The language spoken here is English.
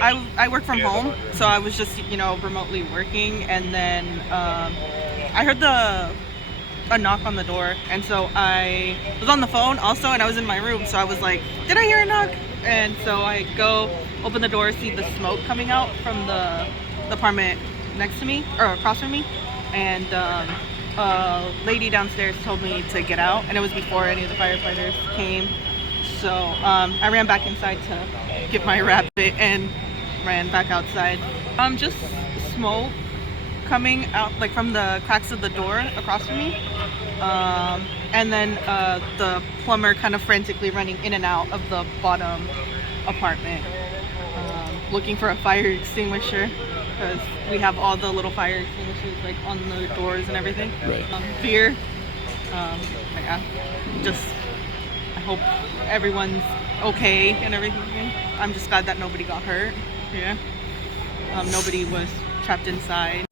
I work from home, so I was just, you know, remotely working, and then I heard a knock on the door, and so I was on the phone also, and I was in my room, so I was like, did I hear a knock? And so I go open the door, see the smoke coming out from the apartment next to me, or across from me, and a lady downstairs told me to get out, and it was before any of the firefighters came. So I ran back inside to get my rabbit and ran back outside. Just smoke coming out like from the cracks of the door across from me, and then the plumber kind of frantically running in and out of the bottom apartment, looking for a fire extinguisher, because we have all the little fire extinguishers like on the doors and everything. Right. Fear. Yeah, just I hope everyone's okay and everything. I'm just glad that nobody got hurt. Yeah. Nobody was trapped inside.